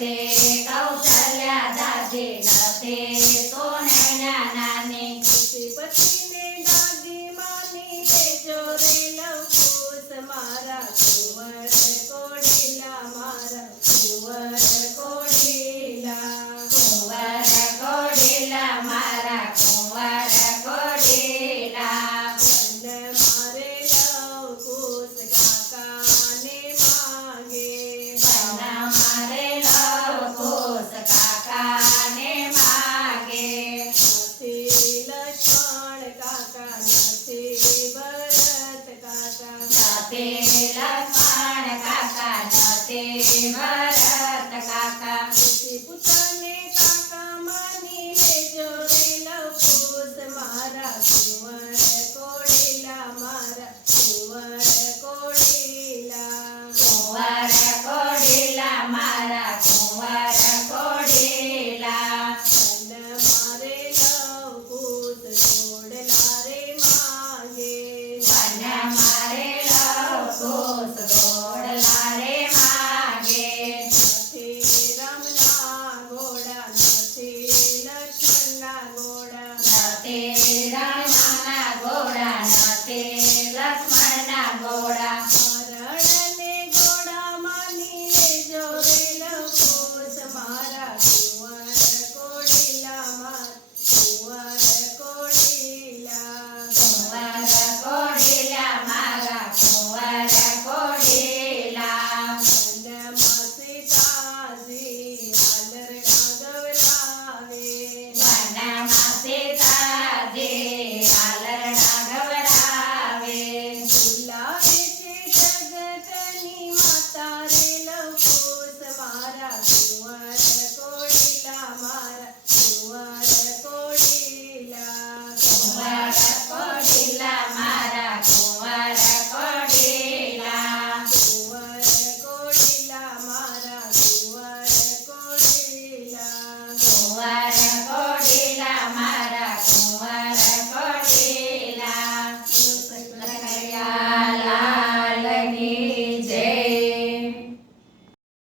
Namaste. Shema